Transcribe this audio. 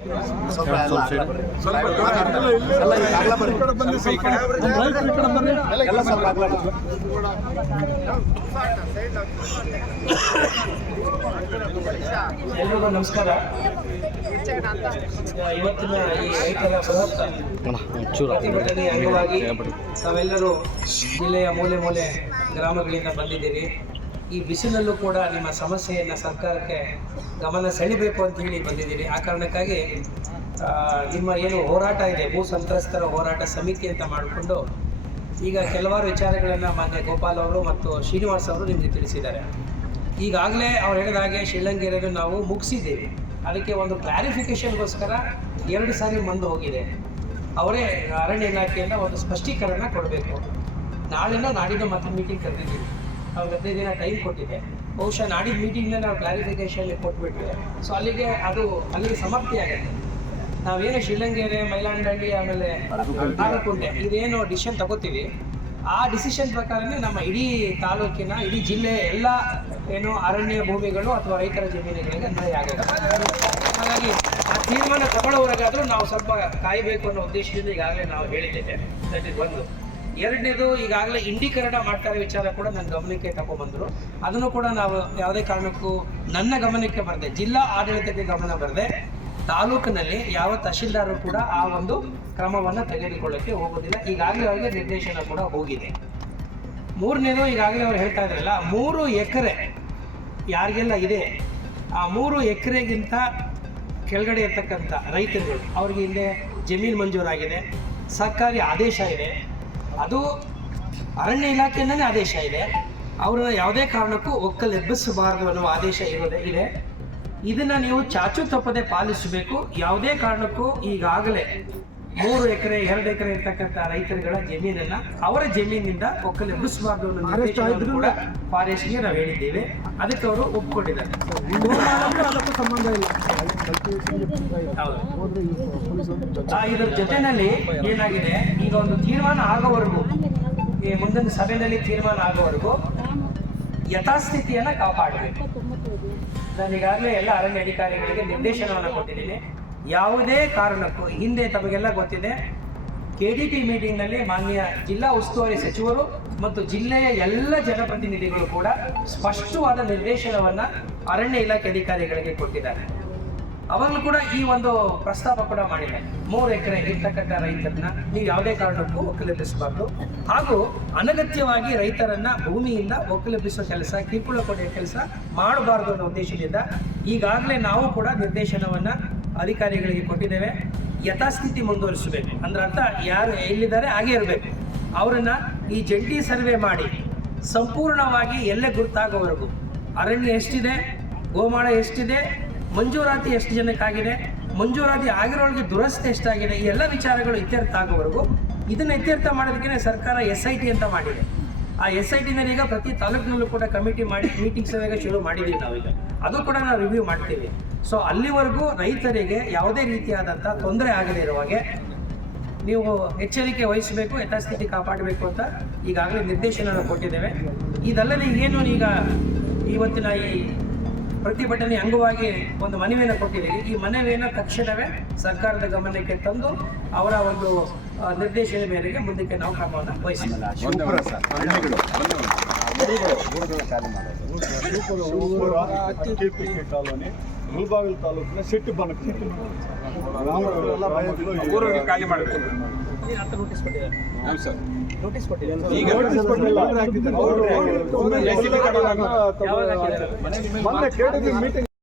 ಸ್ವಲ್ಪ. ನಮಸ್ಕಾರ. ಇವತ್ತಿನ ಈ ರೈತರ ಬೃಹತ್ ಪ್ರತಿಭಟನೆ ಅಂಗವಾಗಿ ತಾವೆಲ್ಲರೂ ಜಿಲ್ಲೆಯ ಮೂಲೆ ಮೂಲೆ ಗ್ರಾಮಗಳಿಂದ ಬಂದಿದ್ದೀರಿ. ಈ ಬಿಸಿಲಲ್ಲೂ ಕೂಡ ನಿಮ್ಮ ಸಮಸ್ಯೆಯನ್ನು ಸರ್ಕಾರಕ್ಕೆ ಗಮನ ಸೆಳಿಬೇಕು ಅಂತ ಹೇಳಿ ಬಂದಿದ್ದೀರಿ. ಆ ಕಾರಣಕ್ಕಾಗಿ ನಿಮ್ಮ ಏನು ಹೋರಾಟ ಇದೆ, ಭೂ ಸಂತ್ರಸ್ತರ ಹೋರಾಟ ಸಮಿತಿ ಅಂತ ಮಾಡಿಕೊಂಡು ಈಗ ಕೆಲವಾರು ವಿಚಾರಗಳನ್ನು ಮಾನ್ಯ ಗೋಪಾಲ್ ಅವರು ಮತ್ತು ಶ್ರೀನಿವಾಸ್ ಅವರು ನಿಮಗೆ ತಿಳಿಸಿದ್ದಾರೆ. ಈಗಾಗಲೇ ಅವ್ರು ಹೇಳಿದ ಹಾಗೆ ಶಿಳ್ಳಂಗೇರಿಯನ್ನು ನಾವು ಮುಗಿಸಿದ್ದೀವಿ. ಅದಕ್ಕೆ ಒಂದು ಕ್ಲಾರಿಫಿಕೇಶನ್ಗೋಸ್ಕರ ಎರಡು ಸಾರಿ ಮುಂದೆ ಹೋಗಿದೆ. ಅವರೇ ಅರಣ್ಯ ಇಲಾಖೆಯಿಂದ ಒಂದು ಸ್ಪಷ್ಟೀಕರಣ ಕೊಡಬೇಕು. ನಾಳೆನೋ ನಾಡಿದ್ದು ಮತ್ತೆ ಮೀಟಿಂಗ್ ಕರೆದಿದ್ದೀವಿ. ಅವ್ರಿಗೆ ಹದಿನೈದು ದಿನ ಟೈಮ್ ಕೊಟ್ಟಿದೆ. ಬಹುಶಃ ನಾಡಿದ್ದು ಮೀಟಿಂಗ್ನ ನಾವು ಕ್ಲಾರಿಫಿಕೇಶನ್ ಕೊಟ್ಬಿಟ್ವಿ. ಸೊ ಅಲ್ಲಿಗೆ ಅದು, ಅಲ್ಲಿಗೆ ಸಮಾಪ್ತಿ ಆಗುತ್ತೆ. ನಾವೇನು ಶಿಳ್ಳಂಗೇರಿ ಮೈಲಾಂಡಳ್ಳಿ, ಆಮೇಲೆ ತಾಲೂಕುಂಡೆ ಇದೇನು ಡಿಸಿಷನ್ ತಗೋತೀವಿ. ಆ ಡಿಸಿಷನ್ ಪ್ರಕಾರನೇ ನಮ್ಮ ಇಡೀ ತಾಲೂಕಿನ, ಇಡೀ ಜಿಲ್ಲೆ ಎಲ್ಲ ಏನು ಅರಣ್ಯ ಭೂಮಿಗಳು ಅಥವಾ ರೈತರ ಜಮೀನುಗಳಿಗೆ ಅನ್ವಯ ಆಗುತ್ತೆ. ಹಾಗಾಗಿ ಆ ತೀರ್ಮಾನ ತಗೊಳ್ಳೋವರೆಗಾದ್ರೂ ನಾವು ಸ್ವಲ್ಪ ಕಾಯಬೇಕು ಅನ್ನೋ ಉದ್ದೇಶದಿಂದ ಈಗಾಗಲೇ ನಾವು ಹೇಳಿದ್ದೇವೆ. ದಟ್ ಇಸ್ ಒಂದು. ಎರಡನೇದು ಈಗಾಗಲೇ ಇಂಡೀಕರಣ ಮಾಡ್ತಾರೆ ವಿಚಾರ ಕೂಡ ನನ್ನ ಗಮನಕ್ಕೆ ತಗೊಂಡ್ಬಂದರು. ಅದನ್ನು ಕೂಡ ನಾವು ಯಾವುದೇ ಕಾರಣಕ್ಕೂ ನನ್ನ ಗಮನಕ್ಕೆ ಬರದೆ, ಜಿಲ್ಲಾ ಆಡಳಿತಕ್ಕೆ ಗಮನ ಬರದೆ, ತಾಲೂಕಿನಲ್ಲಿ ಯಾವ ತಹಶೀಲ್ದಾರರು ಕೂಡ ಆ ಒಂದು ಕ್ರಮವನ್ನು ತೆಗೆದುಕೊಳ್ಳಕ್ಕೆ ಹೋಗೋದಿಲ್ಲ. ಈಗಾಗಲೇ ಅವರಿಗೆ ನಿರ್ದೇಶನ ಕೂಡ ಹೋಗಿದೆ. ಮೂರನೇದು ಈಗಾಗಲೇ ಅವ್ರು ಹೇಳ್ತಾ ಇದ್ರಲ್ಲ, ಮೂರು ಎಕರೆ ಯಾರಿಗೆಲ್ಲ ಇದೆ, ಆ ಮೂರು ಎಕರೆಗಿಂತ ಕೆಳಗಡೆ ಇರ್ತಕ್ಕಂಥ ರೈತರುಗಳು, ಅವ್ರಿಗೆ ಹಿಂದೆ ಜಮೀನು ಮಂಜೂರಾಗಿದೆ, ಸರ್ಕಾರಿ ಆದೇಶ ಇದೆ. ಅದು ಅರಣ್ಯ ಇಲಾಖೆಯಿಂದನೇ ಆದೇಶ ಇದೆ. ಅವರು ಯಾವುದೇ ಕಾರಣಕ್ಕೂ ಒಕ್ಕಲೆಬ್ಬಿಸಬಾರದು ಅನ್ನುವ ಆದೇಶ ಇರೋದೇ ಇದೆ. ಇದನ್ನ ನೀವು ಚಾಚು ತಪ್ಪದೆ ಪಾಲಿಸಬೇಕು. ಯಾವುದೇ ಕಾರಣಕ್ಕೂ ಈಗಾಗಲೇ ಮೂರು ಎಕರೆ ಎರಡು ಎಕರೆ ಇರ್ತಕ್ಕಂಥ ರೈತರುಗಳ ಜಮೀನನ್ನ ಅವರ ಜಮೀನಿನಿಂದ ಒಕ್ಕಲೆಬ್ಬಿಸಬಾರ್ದು ಅನ್ನೋ ನಿರ್ದೇಶನವನ್ನು ಕೂಡ ಫಾರೆಸ್ಟ್ಗೆ ನಾವು ಹೇಳಿದ್ದೇವೆ. ಅದಕ್ಕೆ ಅವರು ಒಪ್ಕೊಂಡಿದ್ದಾರೆ. ಅದಕ್ಕೂ ಸಂಬಂಧ ಇಲ್ಲ. ಇದರ ಜೊತೆನಲ್ಲಿ ಏನಾಗಿದೆ? ಈಗ ಒಂದು ತೀರ್ಮಾನ ಆಗೋವರೆಗೂ ಈ ಮುಂದಿನ ಸಭೆಯಲ್ಲಿ ತೀರ್ಮಾನ ಆಗೋವರೆಗೂ ಯಥಾಸ್ಥಿತಿಯನ್ನ ಕಾಪಾಡಬೇಕು. ನಾನು ಈಗಾಗಲೇ ಎಲ್ಲ ಅರಣ್ಯ ಅಧಿಕಾರಿಗಳಿಗೆ ನಿರ್ದೇಶನವನ್ನು ಕೊಟ್ಟಿದ್ದೀನಿ. ಯಾವುದೇ ಕಾರಣಕ್ಕೂ, ಹಿಂದೆ ತಮಗೆಲ್ಲ ಗೊತ್ತಿದೆ ಕೆ ಡಿ ಪಿ ಮೀಟಿಂಗ್ನಲ್ಲಿ ಮಾನ್ಯ ಜಿಲ್ಲಾ ಉಸ್ತುವಾರಿ ಸಚಿವರು ಮತ್ತು ಜಿಲ್ಲೆಯ ಎಲ್ಲ ಜನಪ್ರತಿನಿಧಿಗಳು ಕೂಡ ಸ್ಪಷ್ಟವಾದ ನಿರ್ದೇಶನವನ್ನು ಅರಣ್ಯ ಇಲಾಖೆ ಅಧಿಕಾರಿಗಳಿಗೆ ಕೊಟ್ಟಿದ್ದಾರೆ. ಅವಾಗಲೂ ಕೂಡ ಈ ಒಂದು ಪ್ರಸ್ತಾಪ ಕೂಡ ಮಾಡಿದೆ. ಮೂರು ಎಕರೆ ಇರ್ತಕ್ಕಂಥ ರೈತರನ್ನ ನೀವು ಯಾವುದೇ ಕಾರಣಕ್ಕೂ ಒಕ್ಕಲೆಬ್ಬಿಸಬಾರ್ದು. ಹಾಗೂ ಅನಗತ್ಯವಾಗಿ ರೈತರನ್ನ ಭೂಮಿಯಿಂದ ಒಕ್ಕಲೆಬ್ಬಿಸುವ ಕೆಲಸ, ಕಿರುಕುಳ ಕೊಡುವ ಕೆಲಸ ಮಾಡಬಾರ್ದು ಅನ್ನೋ ಉದ್ದೇಶದಿಂದ ಈಗಾಗಲೇ ನಾವು ಕೂಡ ನಿರ್ದೇಶನವನ್ನ ಅಧಿಕಾರಿಗಳಿಗೆ ಕೊಟ್ಟಿದ್ದೇವೆ. ಯಥಾಸ್ಥಿತಿ ಮುಂದುವರಿಸಬೇಕು. ಅಂದ್ರೆ ಅರ್ಥ, ಯಾರು ಎಲ್ಲಿದ್ದಾರೆ ಹಾಗೆ ಇರಬೇಕು. ಅವರನ್ನ ಈ ಜಂಟಿ ಸರ್ವೆ ಮಾಡಿ ಸಂಪೂರ್ಣವಾಗಿ ಎಲ್ಲೇ ಗುರುತಾಗೋವರೆಗೂ. ಅರಣ್ಯ ಎಷ್ಟಿದೆ, ಗೋಮಾಳ ಎಷ್ಟಿದೆ, ಮಂಜೂರಾತಿ ಎಷ್ಟು ಜನಕ್ಕಾಗಿದೆ, ಮಂಜೂರಾತಿ ಆಗಿರೋರಿಗೆ ದುರಸ್ತಿ ಎಷ್ಟಾಗಿದೆ, ಈ ಎಲ್ಲ ವಿಚಾರಗಳು ಇತ್ಯರ್ಥ ಆಗೋವರೆಗೂ ಇದನ್ನು ಇತ್ಯರ್ಥ ಮಾಡೋದಕ್ಕೆ ಸರ್ಕಾರ ಎಸ್ ಐ ಟಿ ಅಂತ ಮಾಡಿದೆ. ಆ ಎಸ್ ಐ ಟಿನಲ್ಲಿ ಈಗ ಪ್ರತಿ ತಾಲೂಕಿನಲ್ಲೂ ಕೂಡ ಕಮಿಟಿ ಮಾಡಿ ಮೀಟಿಂಗ್ಸ್ ಶುರು ಮಾಡಿದ್ದೀವಿ ನಾವೀಗ. ಅದು ಕೂಡ ನಾವು ರಿವ್ಯೂ ಮಾಡ್ತೀವಿ. ಸೊ ಅಲ್ಲಿವರೆಗೂ ರೈತರಿಗೆ ಯಾವುದೇ ರೀತಿಯಾದಂಥ ತೊಂದರೆ ಆಗದೇ ಇರುವ ಹಾಗೆ ನೀವು ಎಚ್ಚರಿಕೆ ವಹಿಸಬೇಕು, ಯಥಾಸ್ಥಿತಿ ಕಾಪಾಡಬೇಕು ಅಂತ ಈಗಾಗಲೇ ನಿರ್ದೇಶನ ಕೊಟ್ಟಿದ್ದೇವೆ. ಇದಲ್ಲದೆ ಏನು ಈಗ ಇವತ್ತಿನ ಈ ಪ್ರತಿಭಟನೆ ಅಂಗವಾಗಿ ಒಂದು ಮನವಿಯನ್ನು ಕೊಟ್ಟಿದ್ದೀವಿ ಈ ಮನವಿಯನ್ನು ತಕ್ಷಣವೇ ಸರ್ಕಾರದ ಗಮನಕ್ಕೆ ತಂದು ಅವರ ಒಂದು ನಿರ್ದೇಶನ ಮೇರೆಗೆ ಮುಂದಕ್ಕೆ ನಾವು ಕ್ರಮವನ್ನು ವಹಿಸ್ತೀವಿ ಶಿವಪುರ ತಾಲೂಕಿನ ಸಿಟ್ಟು ಬಣ್ಣ ಖಾಲಿ ಮಾಡಿ ಕೆಪಿಕೆ ಕಾಲೋನಿ ಮುಳಬಾಗಿಲು ತಾಲೂಕಿನ ಸಿಟ್ಟು ಬನಕ ಮಾಡಬೇಕು ನೋಟಿಸ್ ಕೊಟ್ಟಿದ್ದಾರೆ ನೋಟಿಸ್